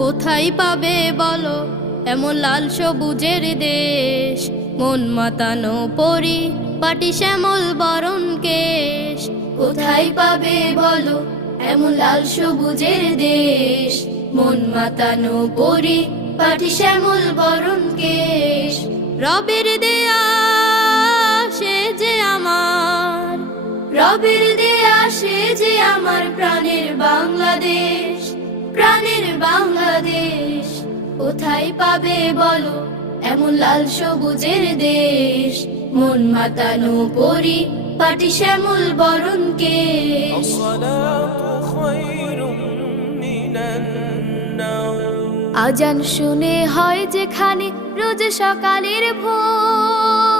কোথায় পাবে বলো এমন লাল সবুজের দেশ, মন মাতানো পরি পাটি শ্যামল বরণ কেশ। কোথায় পাবে বলো এমন লাল সবুজের দেশ, মন মাতানো পরি পাটি শ্যামল বরণ কেশ। রবের দেয়া সে যে আমার, রবের দেয়া সে যে আমার প্রাণের বাংলাদেশ, প্রাণের বাংলাদেশ। কোথায় পাবে বলো এমন লাল সবুজের দেশ, মন মাতানো পরি পাটি শ্যামল বরণ কেশ। আজান শুনে হয় যেখানে রোজ সকালের ভোর,